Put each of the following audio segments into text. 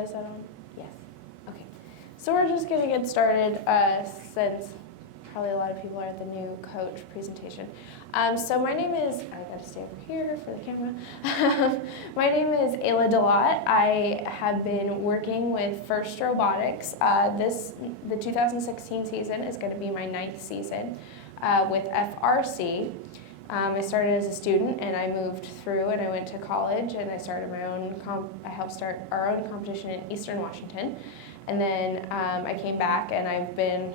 Is that on? Yes. Okay. So we're just going to get started since probably a lot of people are at the new coach presentation. So my name is, I got to stay over here for the camera. My name is Ayla Delott. I have been working with First Robotics. The 2016 season is going to be my 9th season with FRC. I started as a student and I moved through and I went to college and I started my own, I helped start our own competition in Eastern Washington. And then I came back and I've been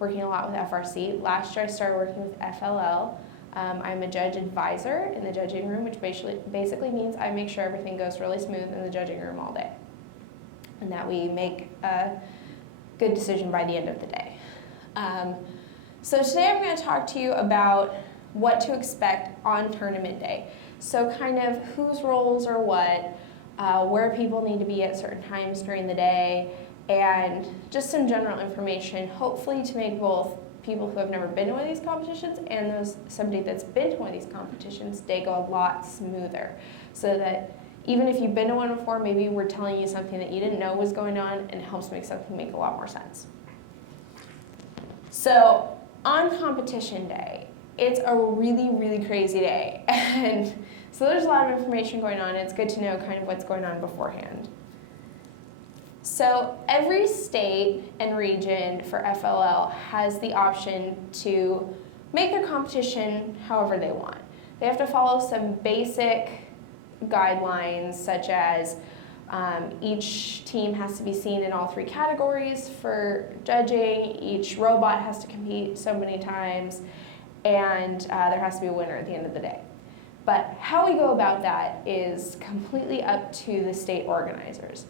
working a lot with FRC. Last year I started working with FLL. I'm a judge advisor in the judging room, which basically means I make sure everything goes really smooth in the judging room all day. And that we make a good decision by the end of the day. So today I'm going to talk to you about what to expect on tournament day. So kind of whose roles are what, where people need to be at certain times during the day, and just some general information, hopefully to make both people who have never been to one of these competitions and somebody that's been to one of these competitions, day go a lot smoother. So that even if you've been to one before, maybe we're telling you something that you didn't know was going on and it helps make something make a lot more sense. So on competition day, it's a really, really crazy day. And so there's a lot of information going on. It's good to know kind of what's going on beforehand. So every state and region for FLL has the option to make their competition however they want. They have to follow some basic guidelines, such as each team has to be seen in all 3 categories for judging, each robot has to compete so many times, and there has to be a winner at the end of the day. But how we go about that is completely up to the state organizers.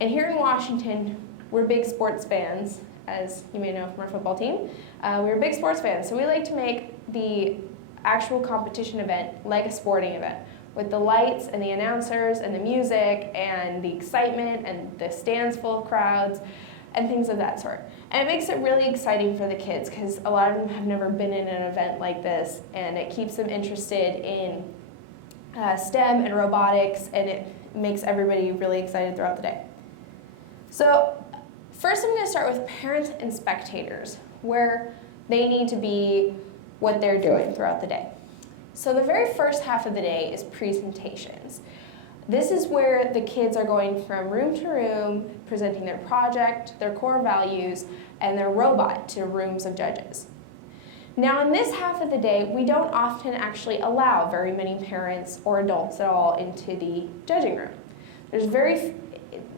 And here in Washington, we're big sports fans, as you may know from our football team. We're big sports fans, so we like to make the actual competition event like a sporting event, with the lights and the announcers and the music and the excitement and the stands full of crowds and things of that sort. And it makes it really exciting for the kids because a lot of them have never been in an event like this, and it keeps them interested in STEM and robotics, and it makes everybody really excited throughout the day. So first I'm going to start with parents and spectators, where they need to be what they're doing throughout the day. So the very first half of the day is presentations. This is where the kids are going from room to room, presenting their project, their core values, and their robot to rooms of judges. Now in this half of the day, we don't often actually allow very many parents or adults at all into the judging room.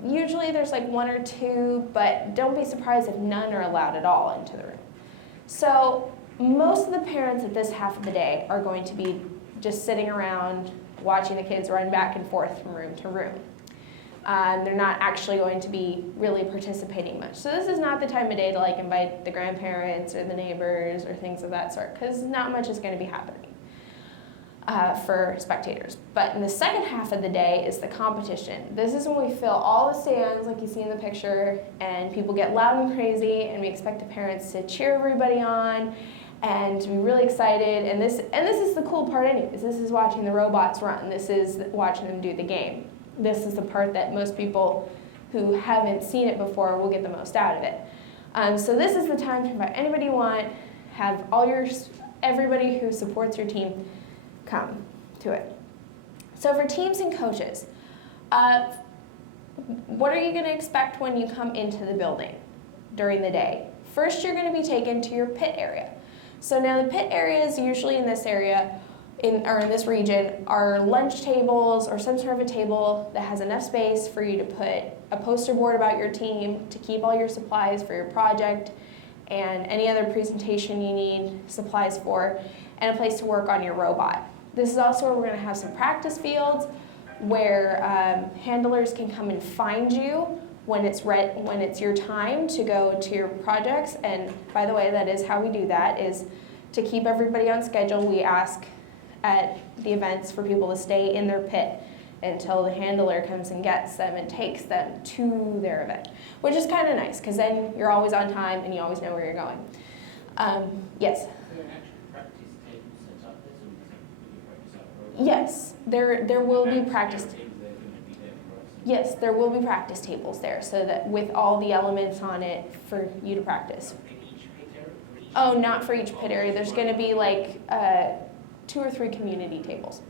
Usually there's like 1 or 2, but don't be surprised if none are allowed at all into the room. So most of the parents at this half of the day are going to be just sitting around watching the kids run back and forth from room to room. They're not actually going to be really participating much. So this is not the time of day to like invite the grandparents or the neighbors or things of that sort, because not much is going to be happening for spectators. But in the second half of the day is the competition. This is when we fill all the stands like you see in the picture, and people get loud and crazy, and we expect the parents to cheer everybody on and to be really excited. And this is the cool part anyways. This is watching the robots run. This is watching them do the game. This is the part that most people who haven't seen it before will get the most out of it. So this is the time to invite anybody you want, have everybody who supports your team come to it. So for teams and coaches, what are you going to expect when you come into the building during the day? First, you're going to be taken to your pit area. So now the pit areas usually in this area, in this region, are lunch tables or some sort of a table that has enough space for you to put a poster board about your team, to keep all your supplies for your project and any other presentation you need supplies for, and a place to work on your robot. This is also where we're going to have some practice fields where handlers can come and find you when it's your time to go to your projects. And by the way, that is how we do that, is to keep everybody on schedule. We ask at the events for people to stay in their pit until the handler comes and gets them and takes them to their event, which is kind of nice because then you're always on time and you always know where you're going. Yes? Yes, there will be practice. Yes, there will be practice tables there, so that with all the elements on it for you to practice. Oh, not for each pit area. There's going to be like 2 or 3 community tables.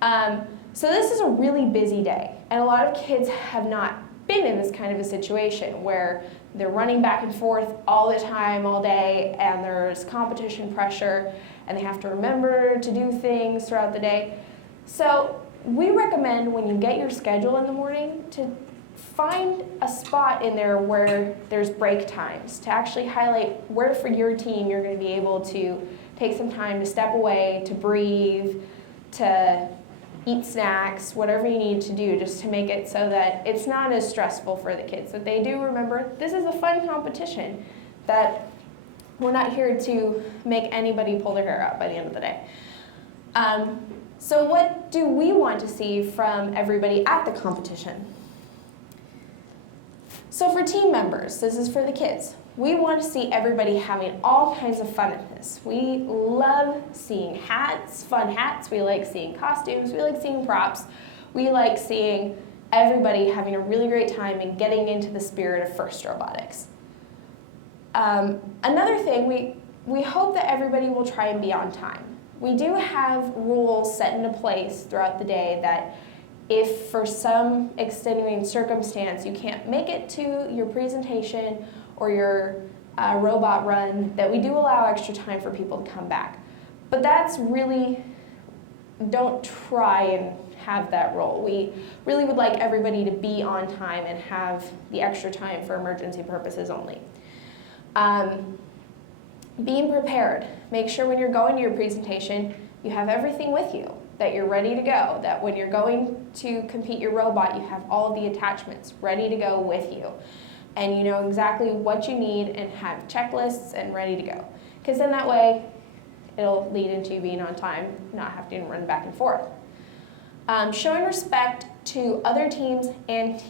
So this is a really busy day, and a lot of kids have not been in this kind of a situation where they're running back and forth all the time, all day, and there's competition pressure, and they have to remember to do things throughout the day. So we recommend when you get your schedule in the morning to find a spot in there where there's break times, to actually highlight where for your team you're going to be able to take some time to step away, to breathe, to eat snacks, whatever you need to do just to make it so that it's not as stressful for the kids, that they do remember this is a fun competition, that we're not here to make anybody pull their hair out by the end of the day. So what do we want to see from everybody at the competition? So for team members, this is for the kids. We want to see everybody having all kinds of fun in this. We love seeing hats, fun hats. We like seeing costumes. We like seeing props. We like seeing everybody having a really great time and getting into the spirit of FIRST robotics. Another thing, we hope that everybody will try and be on time. We do have rules set into place throughout the day that if for some extenuating circumstance you can't make it to your presentation or your robot run, that we do allow extra time for people to come back. But that's really, don't try and have that role. We really would like everybody to be on time and have the extra time for emergency purposes only. Being prepared. Make sure when you're going to your presentation, you have everything with you, that you're ready to go, that when you're going to compete your robot, you have all of the attachments ready to go with you. And you know exactly what you need and have checklists and ready to go. Because then that way, it'll lead into you being on time, not having to run back and forth. Showing respect to other teams and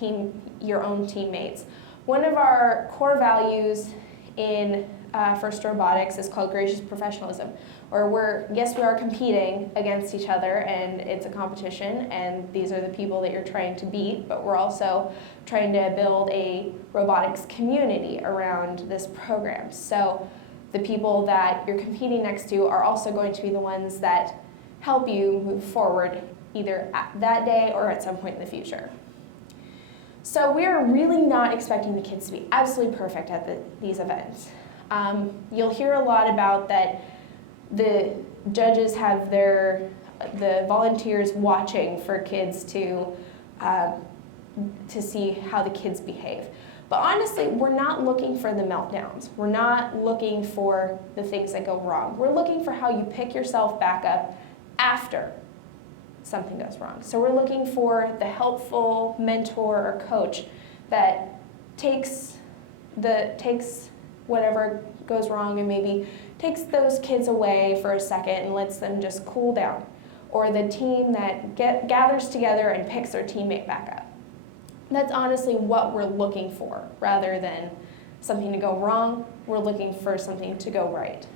your own teammates. One of our core values in FIRST Robotics is called gracious professionalism, where we are competing against each other and it's a competition and these are the people that you're trying to beat, but we're also trying to build a robotics community around this program. So the people that you're competing next to are also going to be the ones that help you move forward either at that day or at some point in the future. So we are really not expecting the kids to be absolutely perfect at these events. You'll hear a lot about that the judges have the volunteers watching for kids to see how the kids behave. But honestly, we're not looking for the meltdowns. We're not looking for the things that go wrong. We're looking for how you pick yourself back up after something goes wrong. So we're looking for the helpful mentor or coach that takes whatever goes wrong and maybe takes those kids away for a second and lets them just cool down. Or the team that gathers together and picks their teammate back up. That's honestly what we're looking for, rather than something to go wrong. We're looking for something to go right.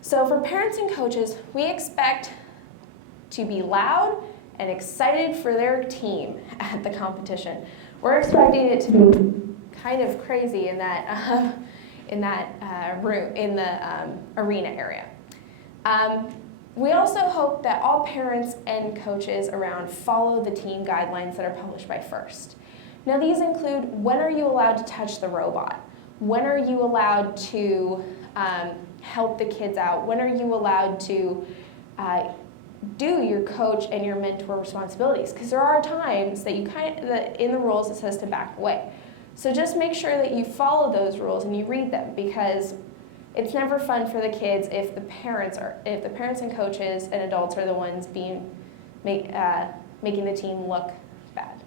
So for parents and coaches, we expect to be loud and excited for their team at the competition. We're expecting it to be kind of crazy in that arena area. We also hope that all parents and coaches around follow the team guidelines that are published by FIRST. Now these include, when are you allowed to touch the robot? When are you allowed to help the kids out? When are you allowed to do your coach and your mentor responsibilities? Because there are times that in the rules it says to back away. So just make sure that you follow those rules and you read them, because it's never fun for the kids if the parents and coaches and adults are the ones making the team look bad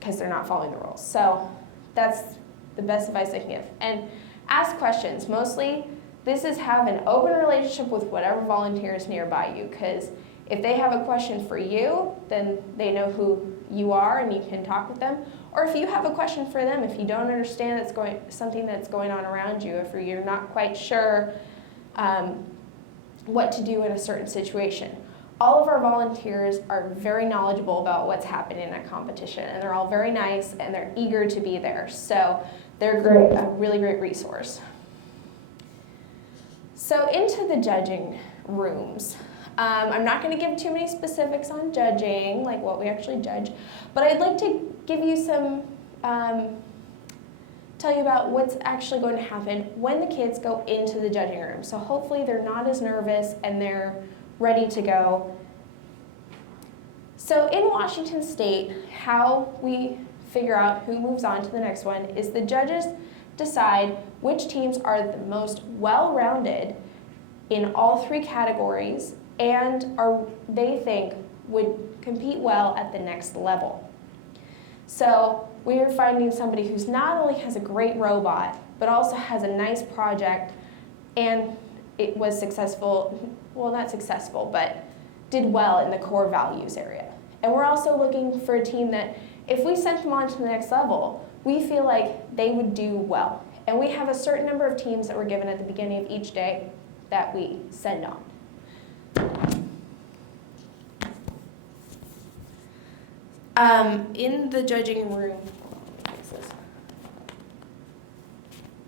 because they're not following the rules. So that's the best advice I can give. And ask questions. Mostly, this is have an open relationship with whatever volunteer is nearby you, because if they have a question for you, then they know who you are and you can talk with them. Or if you have a question for them, if you don't understand something that's going on around you, if you're not quite sure what to do in a certain situation, All of our volunteers are very knowledgeable about what's happening in a competition, and they're all very nice and they're eager to be there. So they're great, a really great resource. So into the judging rooms. I'm not going to give too many specifics on judging, like what we actually judge, but I'd like to give you some, tell you about what's actually going to happen when the kids go into the judging room. So hopefully they're not as nervous and they're ready to go. So in Washington State, how we figure out who moves on to the next one is the judges decide which teams are the most well-rounded in all 3 categories and they think would compete well at the next level. So we are finding somebody who's not only has a great robot, but also has a nice project and it was successful, well not successful, but did well in the core values area. And we're also looking for a team that if we sent them on to the next level, we feel like they would do well. And we have a certain number of teams that we're given at the beginning of each day that we send on. In the judging room,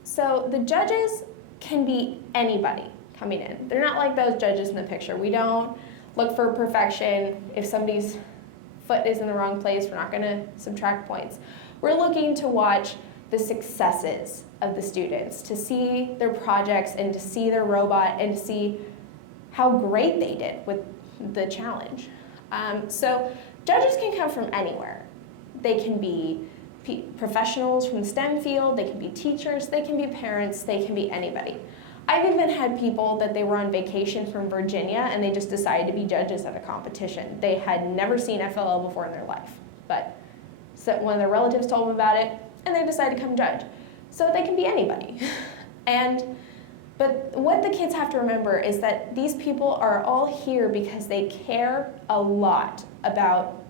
so the judges can be anybody coming in. They're not like those judges in the picture. We don't look for perfection. If somebody's foot is in the wrong place, we're not going to subtract points. We're looking to watch the successes of the students, to see their projects and to see their robot and to see how great they did with the challenge. So judges can come from anywhere. They can be professionals from the STEM field, they can be teachers, they can be parents, they can be anybody. I've even had people that they were on vacation from Virginia and they just decided to be judges at a competition. They had never seen FLL before in their life, but so one of their relatives told them about it and they decided to come judge. So they can be anybody. But what the kids have to remember is that these people are all here because they care a lot about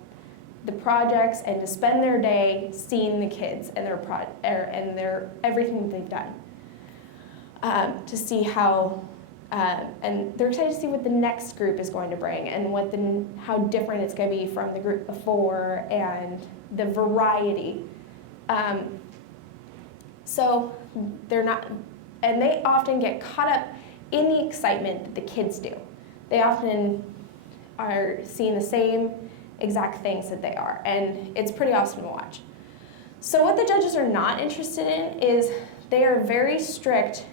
the projects and to spend their day seeing the kids and their everything that they've done. To see how, and they're excited to see what the next group is going to bring and how different it's going to be from the group before and the variety. So they're not, and they often get caught up in the excitement that the kids do. They often are seeing the same exact things that they are, and it's pretty awesome to watch. So what the judges are not interested in is they are very strict.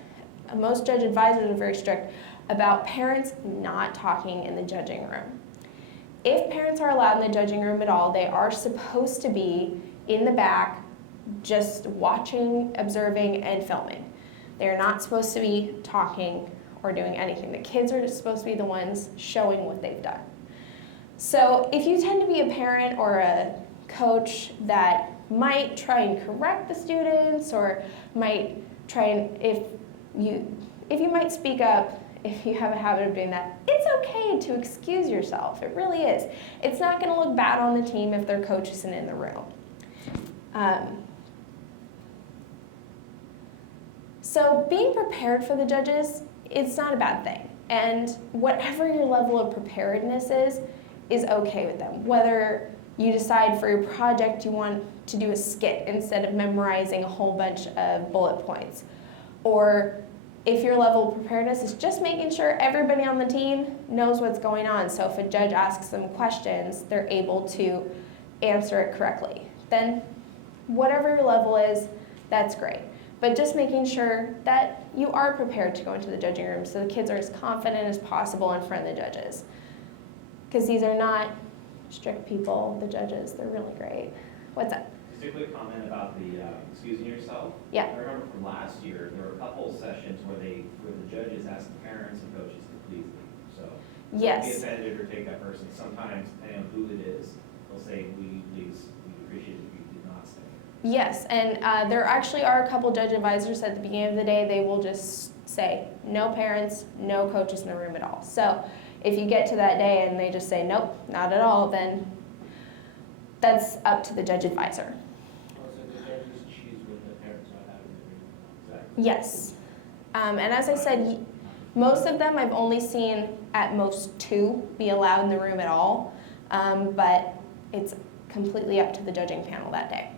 Most judge advisors are very strict about parents not talking in the judging room. If parents are allowed in the judging room at all, they are supposed to be in the back just watching, observing, and filming. They are not supposed to be talking or doing anything. The kids are supposed to be the ones showing what they've done. So if you tend to be a parent or a coach that might try and correct the students or might try and, if you might speak up, if you have a habit of doing that, it's okay to excuse yourself. It really is. It's not going to look bad on the team if their coach isn't in the room. So being prepared for the judges, it's not a bad thing. And whatever your level of preparedness is okay with them. Whether you decide for your project you want to do a skit instead of memorizing a whole bunch of bullet points. Or if your level of preparedness is just making sure everybody on the team knows what's going on. So if a judge asks them questions, they're able to answer it correctly. Then whatever your level is, that's great. But just making sure that you are prepared to go into the judging room so the kids are as confident as possible in front of the judges. Because these are not strict people, the judges, they're really great. What's up? Just a quick comment about the excusing yourself. Yeah. I remember from last year, there were a couple sessions where the judges asked the parents and coaches to please leave. So yes. Be offended or take that person. Sometimes, depending on who it is, they'll say, "Will you please? We appreciate it if you did not stay." Yes, and there actually are a couple judge advisors at the beginning of the day. They will just say, no parents, no coaches in the room at all. So if you get to that day and they just say, nope, not at all, then that's up to the judge advisor. So the judges choose what the parents are having in the room. Exactly. Yes. And as I said, Most of them I've only seen at most 2 be allowed in the room at all, but it's completely up to the judging panel that day,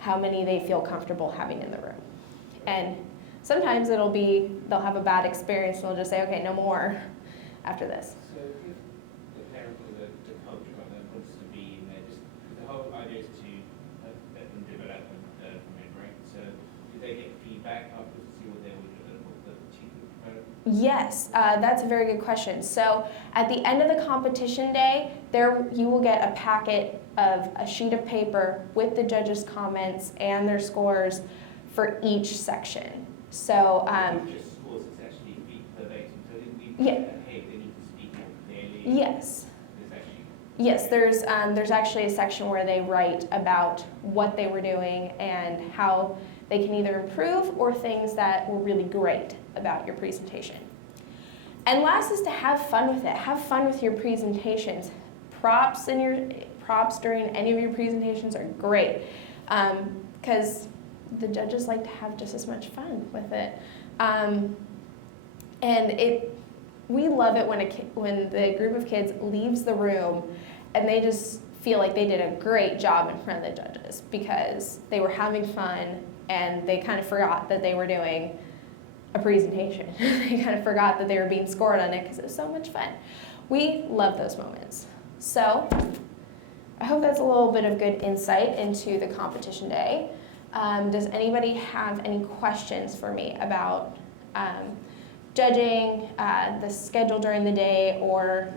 how many they feel comfortable having in the room. And sometimes they'll have a bad experience and they'll just say, okay, no more after this. So if the parent or the coach rather wants to be in there, just the whole idea is to let them develop and from right? So do they get feedback after to see what they would what the team would develop? Yes, that's a very good question. So at the end of the competition day, there you will get a packet of a sheet of paper with the judges' comments and their scores for each section. So Just scores, it's actually beat verbatim. So we Yeah. hey, they need to speak more clearly. yes, There's actually yes, there's actually a section where they write about what they were doing and how they can either improve or things that were really great about your presentation. And last is to have fun with it. Have fun with your presentations. Props during any of your presentations are great because the judges like to have just as much fun with it. We love it when the group of kids leaves the room and they just feel like they did a great job in front of the judges because they were having fun and they kind of forgot that they were doing a presentation. They kind of forgot that they were being scored on it because it was so much fun. We love those moments. So I hope that's a little bit of good insight into the competition day. Does anybody have any questions for me about judging, the schedule during the day, or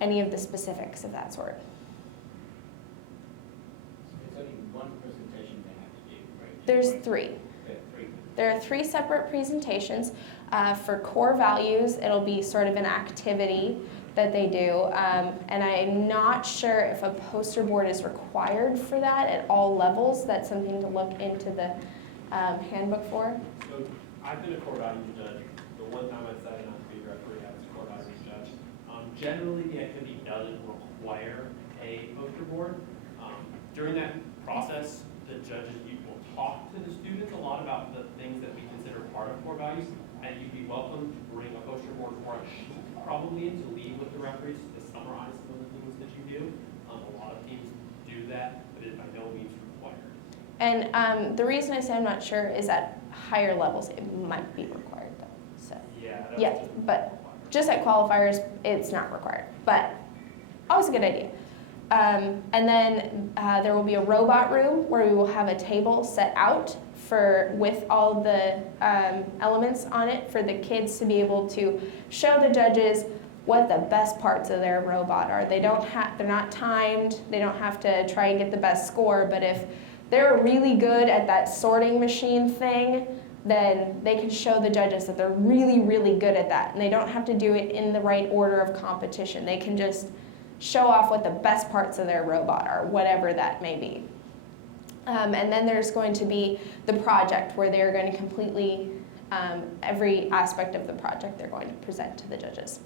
any of the specifics of that sort? it's only one presentation they have to do, right? There's Right. 3. There are 3. There are 3 separate presentations. For core values, it'll be sort of an activity that they do, and I'm not sure if a poster board is required for that at all levels. That's something to look into the handbook for. So I've been a core values judge. The one time I decided not to be a referee, I was a core values judge. Generally, the activity doesn't require a poster board. During that process, the judges will talk to the students a lot about the things that we consider part of core values, and you'd be welcome to bring a poster board or a sheet probably in to leave with the referees to summarize some of the things that you do. A lot of teams do that, but it is by no means required. And the reason I say I'm not sure is at higher levels it might be required though. So Yeah, that's Yeah, just but required. just at qualifiers it's not required, but always a good idea. And then there will be a robot room where we will have a table set out with all the elements on it for the kids to be able to show the judges what the best parts of their robot are. They're not timed, they don't have to try and get the best score, but if they're really good at that sorting machine thing, then they can show the judges that they're really, really good at that. And they don't have to do it in the right order of competition. They can just show off what the best parts of their robot are, whatever that may be. And then there's going to be the project where they're going to completely, every aspect of the project they're going to present to the judges.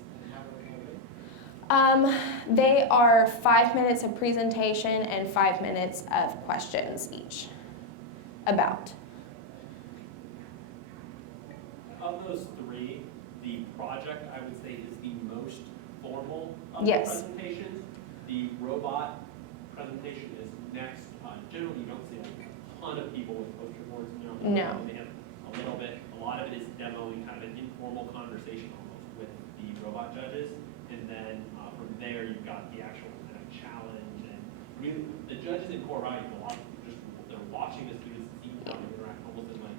They are 5 minutes of presentation and 5 minutes of questions each about. Of those 3, the project, I would say, is the most formal of Yes. the presentations. The robot presentation is next. Generally, you don't see a ton of people with poster boards in there. No. They have a little bit. A lot of it is demoing, kind of an informal conversation almost with the robot judges. And then from there, you've got the actual kind of challenge. And I mean, the judges in core values, a lot of people they're watching the students see how they interact almost in like,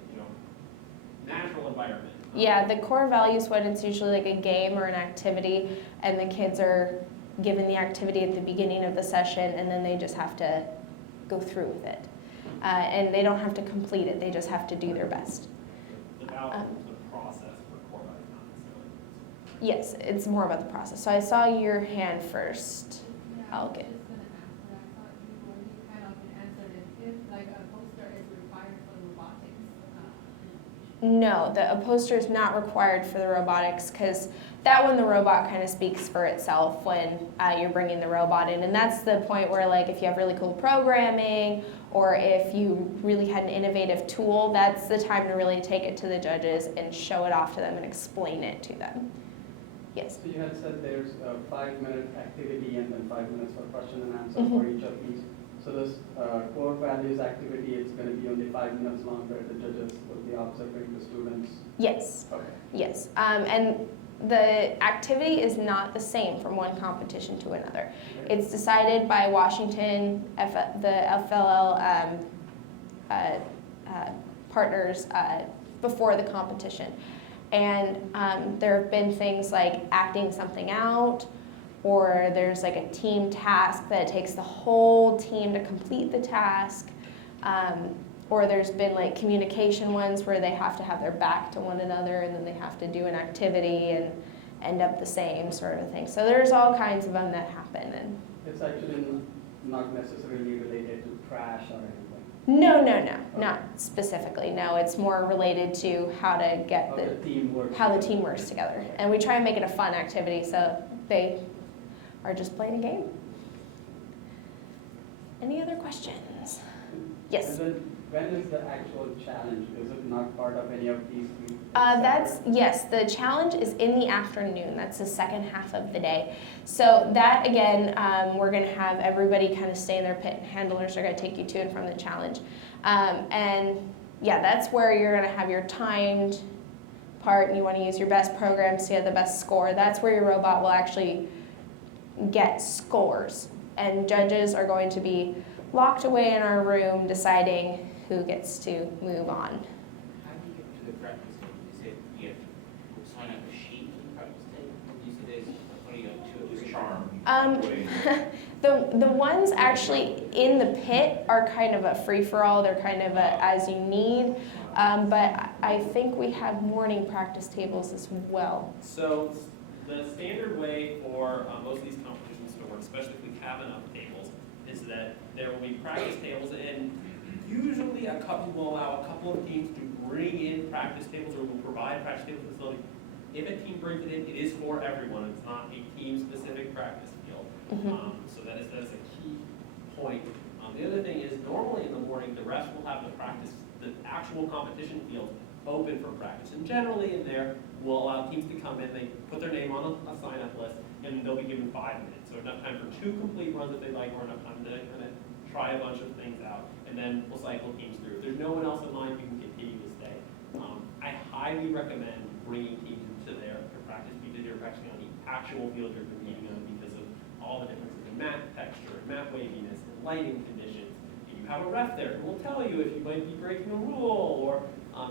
natural environment. Yeah, the core values one, it's usually like a game or an activity, and the kids are given the activity at the beginning of the session, and then they just have to go through with it. And they don't have to complete it, they just have to do their best. It's about the process for core values, not necessarily. Yes, it's more about the process. So I saw your hand first. Yeah, I'll I was get- just gonna ask that. I thought you already kind of answered it. If like a poster is required for robotics presentation. No, a poster is not required for the robotics because that one, the robot kind of speaks for itself when you're bringing the robot in. And that's the point where, like, if you have really cool programming or if you really had an innovative tool, that's the time to really take it to the judges and show it off to them and explain it to them. Yes? So you had said there's a 5-minute activity and then 5 minutes for question and answer for each of these. So this core values activity, it's going to be only 5 minutes long where the judges will be observing the students? Yes. Okay. Yes. And the activity is not the same from one competition to another. It's decided by Washington, the FLL partners before the competition. And there have been things like acting something out, or there's like a team task that it takes the whole team to complete the task. Or there's been like communication ones where they have to have their back to one another and then they have to do an activity and end up the same sort of thing. So there's all kinds of them that happen. And It's actually not necessarily related to trash or anything. no, not specifically. No, it's more related to how to get How the team works. how the team works together. And we try and make it a fun activity so they are just playing a game. Any other questions? Yes. And then when is the actual challenge? Is it not part of any of these three? Yes, the challenge is in the afternoon. That's the second half of the day. So that, again, we're going to have everybody kind of stay in their pit, and handlers are going to take you to and from the challenge. And yeah, that's where you're going to have your timed part, and you want to use your best programs to get the best score. That's where your robot will actually get scores. And judges are going to be locked away in our room deciding who gets to move on. How do you get to the practice table? You said you have to sign up a sheet for the practice table? You said there's, what do you got, 2 or 3? Charm. The ones actually in the pit are kind of a free-for-all. They're kind of a as you need. But I think we have morning practice tables as well. So the standard way for most of these competitions to work, especially if we have enough tables, is that there will be practice tables, and usually will allow a couple of teams to bring in practice tables, or will provide practice table facility. If a team brings it in, it is for everyone. It's not a team-specific practice field. So that is a key point. The other thing is, normally in the morning, the refs will have the actual competition field open for practice. And generally in there, we'll allow teams to come in, they put their name on a sign-up list, and they'll be given 5 minutes. So enough time for 2 complete runs if they like, or enough time to kind of try a bunch of things out. And then we'll cycle teams through. If there's no one else in line, you can continue to stay. I highly recommend bringing teams into their practice because you're practicing on the actual field you're competing on because of all the differences in mat texture, and mat waviness, and lighting conditions. And you have a ref there who will tell you if you might be breaking a rule, or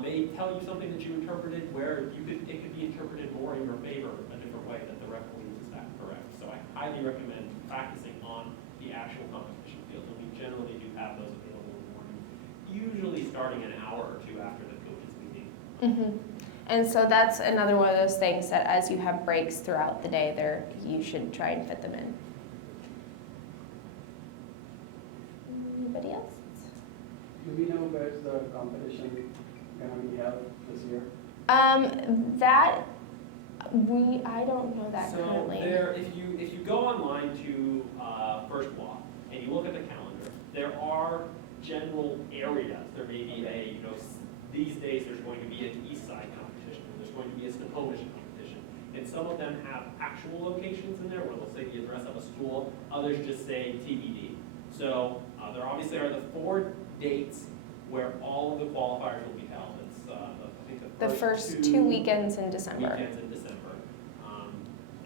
may tell you something that you interpreted where it could be interpreted more in your favor a different way that the ref believes is that correct. So I highly recommend practicing on the actual competition field, and we generally do have those available in the morning, usually starting an hour or 2 after the coaches meeting. And so that's another one of those things that as you have breaks throughout the day, you should try and fit them in. Anybody else? Do we know where's the competition going to be held this year? I don't know that currently. So there, if you go online to First Block and you look at the calendar, there are general areas. There may be these days there's going to be an East Side competition, and there's going to be a Snohomish competition, and some of them have actual locations in there where they'll say the address of a school. Others just say TBD. So there obviously are the 4 dates where all of the qualifiers will be held. It's I think The first 2 weekends in December.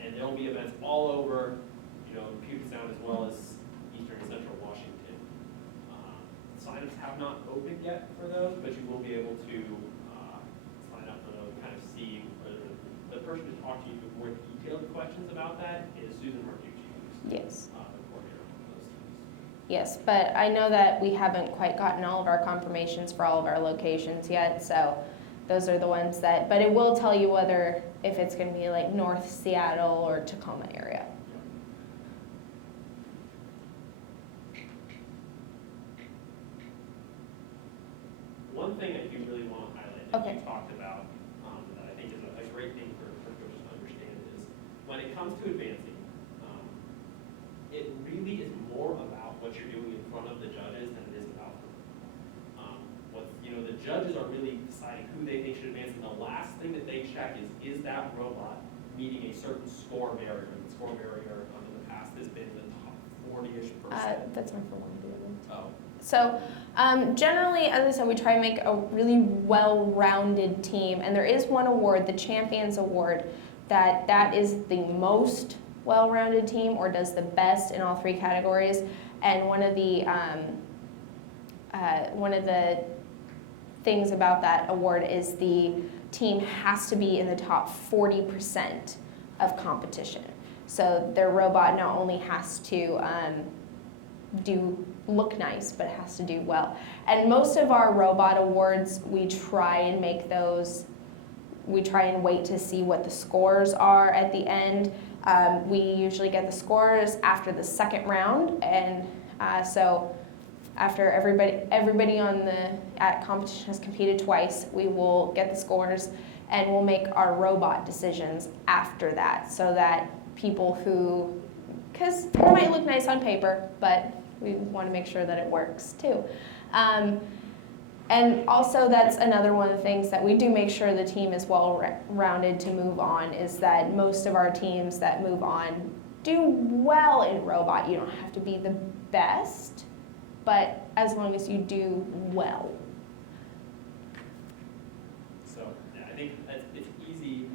And there will be events all over, Puget Sound as well as eastern and central Washington. Sign-ups have not opened yet for those, but you will be able to sign up for those and kind of see whether the person to talk to you with more detailed questions about that is Susan Martucci, who's Yes. the coordinator of those teams. Yes, but I know that we haven't quite gotten all of our confirmations for all of our locations yet, so those are the ones but it will tell you if it's going to be like North Seattle or Tacoma area. One thing I do really want to highlight that Okay. you talked about, that I think is a great thing for coaches to understand is, when it comes to advancing, it really is more about what you're doing in front of the judges than it is about them. The judges are really deciding who they think should advance, and the last thing that they check is that robot meeting a certain score barrier? And the score barrier in the past has been the top 40-ish%. That's my for one. Oh. So generally, as I said, we try and make a really well-rounded team, and there is one award, the Champions Award, that is the most well-rounded team or does the best in all 3 categories. And one of the things about that award is the team has to be in the top 40% of competition. So their robot not only has to look nice, but it has to do well. And most of our robot awards, we try and wait to see what the scores are at the end. We usually get the scores after the 2nd round, and so after everybody at competition has competed twice, we will get the scores, and we'll make our robot decisions after that, so that people because it might look nice on paper, but we want to make sure that it works too. And also, that's another one of the things that we do make sure the team is well-rounded to move on, is that most of our teams that move on do well in robot. You don't have to be the best, but as long as you do well. So yeah, I think it's easy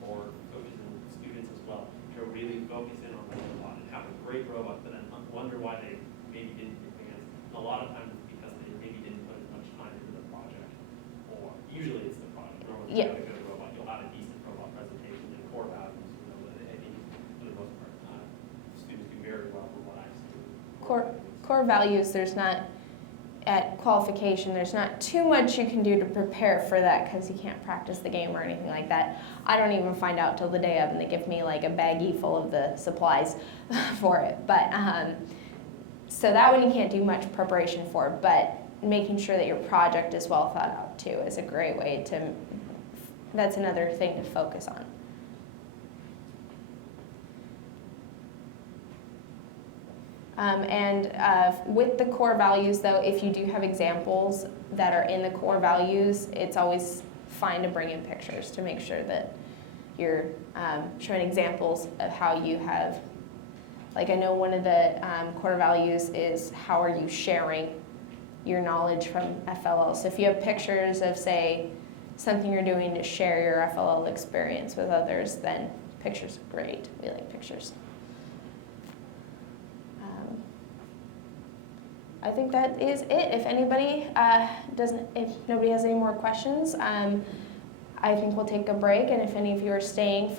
for coaches and students as well to really focus in on the robot and have a great robot, but then wonder why they maybe didn't advance. And a lot of times it's because they maybe didn't put as much time into the project, or usually it's the project. Normally, Yeah. if you have a good robot, you'll have a decent robot presentation and core values. I think for the most part, students do very well from what I've seen. Core values, there's not, at qualification, there's not too much you can do to prepare for that because you can't practice the game or anything like that. I don't even find out till the day of, and they give me like a baggie full of the supplies for it. But so that one you can't do much preparation for, but making sure that your project is well thought out too is a great way that's another thing to focus on. With the core values, though, if you do have examples that are in the core values, it's always fine to bring in pictures to make sure that you're showing examples of how you have, like I know one of the core values is how are you sharing your knowledge from FLL. So if you have pictures of, say, something you're doing to share your FLL experience with others, then pictures are great. We like pictures. I think that is it. If anybody if nobody has any more questions, I think we'll take a break. And if any of you are staying